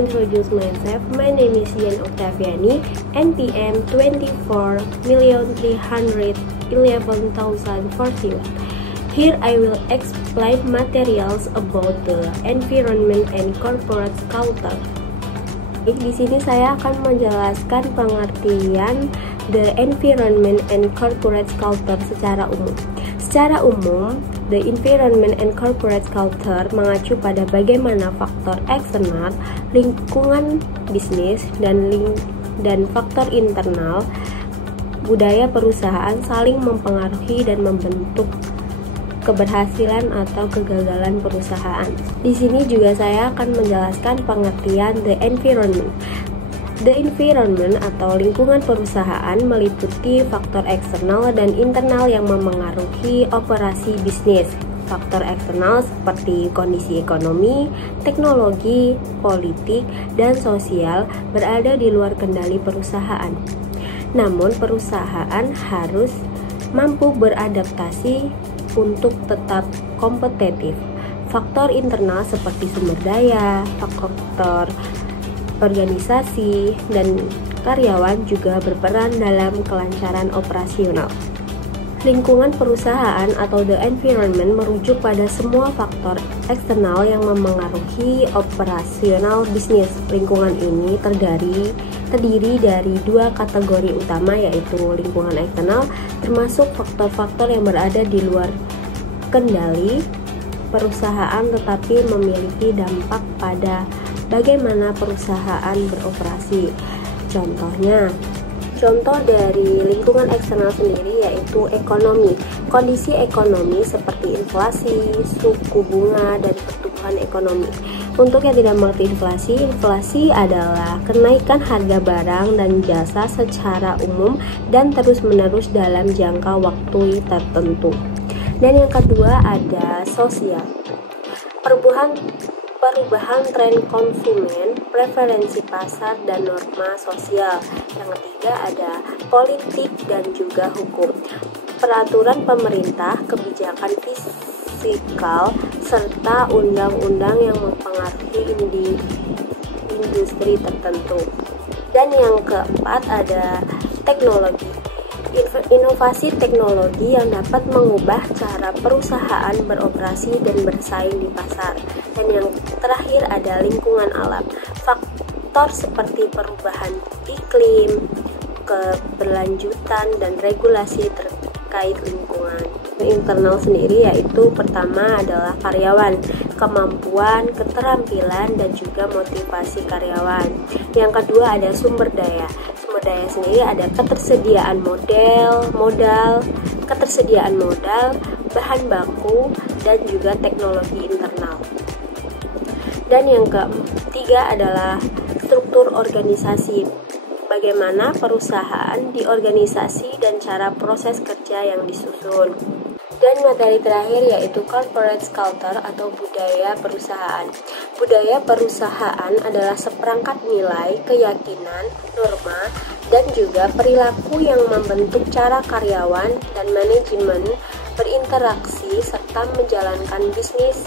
introduce myself. My name is Yan Octaviani, NPM 24,311,041. Here I will explain materials about the environment and corporate culture. Di sini saya akan menjelaskan pengertian the environment and corporate culture secara umum. Secara umum, the environment and corporate culture mengacu pada bagaimana faktor eksternal, lingkungan bisnis, dan faktor internal budaya perusahaan saling mempengaruhi dan membentuk keberhasilan atau kegagalan perusahaan. Di sini juga saya akan menjelaskan pengertian the environment. The environment atau lingkungan perusahaan meliputi faktor eksternal dan internal yang memengaruhi operasi bisnis. Faktor eksternal seperti kondisi ekonomi, teknologi, politik, dan sosial berada di luar kendali perusahaan. Namun perusahaan harus mampu beradaptasi untuk tetap kompetitif. Faktor internal seperti sumber daya, faktor organisasi, dan karyawan juga berperan dalam kelancaran operasional. Lingkungan perusahaan atau the environment merujuk pada semua faktor eksternal yang memengaruhi operasional bisnis. Lingkungan ini terdiri dari dua kategori utama, yaitu lingkungan eksternal, termasuk faktor-faktor yang berada di luar kendali perusahaan tetapi memiliki dampak pada bagaimana perusahaan beroperasi. Contoh dari lingkungan eksternal sendiri yaitu ekonomi. Kondisi ekonomi seperti inflasi, suku bunga, dan pertumbuhan ekonomi. Untuk yang tidak mengerti inflasi adalah kenaikan harga barang dan jasa secara umum dan terus-menerus dalam jangka waktu tertentu. Dan yang kedua ada sosial. Perubahan tren konsumen, preferensi pasar, dan norma sosial. Yang ketiga ada politik dan juga hukum. Peraturan pemerintah, kebijakan fiskal, serta undang-undang yang mempengaruhi industri tertentu. Dan yang keempat ada teknologi. Inovasi teknologi yang dapat mengubah cara perusahaan beroperasi dan bersaing di pasar. Dan yang terakhir ada lingkungan alam. Faktor seperti perubahan iklim, keberlanjutan, dan regulasi terkait lingkungan. Internal sendiri yaitu pertama adalah karyawan, kemampuan, keterampilan, dan juga motivasi karyawan. Yang kedua ada sumber daya. Sumber daya sendiri ada ketersediaan modal, bahan baku, dan juga teknologi internal. Dan yang ketiga adalah struktur organisasi. Bagaimana perusahaan diorganisasi dan cara proses kerja yang disusun. Dan materi terakhir yaitu corporate culture atau budaya perusahaan. Budaya perusahaan adalah seperangkat nilai, keyakinan, norma, dan juga perilaku yang membentuk cara karyawan dan manajemen berinteraksi serta menjalankan bisnis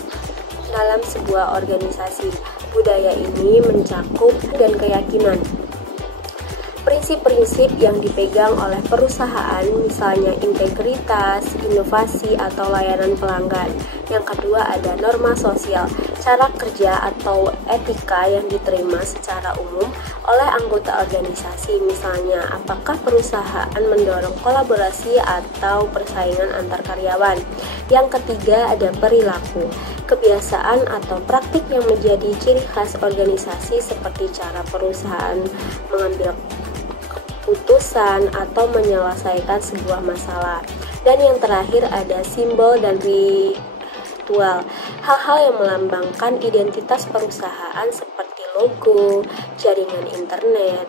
dalam sebuah organisasi. Budaya ini mencakup dan keyakinan, prinsip-prinsip yang dipegang oleh perusahaan, misalnya integritas, inovasi, atau layanan pelanggan. Yang kedua ada norma sosial, cara kerja atau etika yang diterima secara umum oleh anggota organisasi, misalnya apakah perusahaan mendorong kolaborasi atau persaingan antar karyawan. Yang ketiga ada perilaku, kebiasaan atau praktik yang menjadi ciri khas organisasi seperti cara perusahaan mengambil putusan atau menyelesaikan sebuah masalah. Dan yang terakhir ada simbol dan ritual, hal-hal yang melambangkan identitas perusahaan seperti logo, jaringan internet,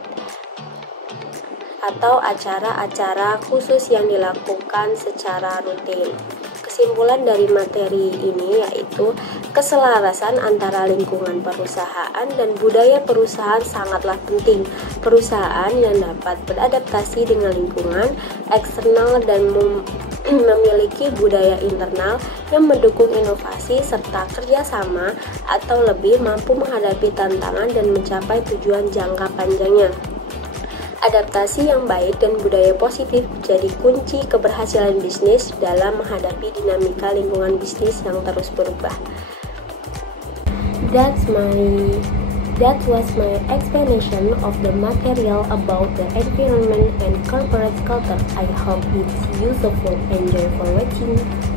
atau acara-acara khusus yang dilakukan secara rutin. Kesimpulan dari materi ini yaitu keselarasan antara lingkungan perusahaan dan budaya perusahaan sangatlah penting. Perusahaan yang dapat beradaptasi dengan lingkungan eksternal dan memiliki budaya internal yang mendukung inovasi serta kerjasama atau lebih mampu menghadapi tantangan dan mencapai tujuan jangka panjangnya. Adaptasi yang baik dan budaya positif jadi kunci keberhasilan bisnis dalam menghadapi dinamika lingkungan bisnis yang terus berubah. That was my explanation of the material about the environment and corporate culture. I hope it's useful. Enjoy for watching.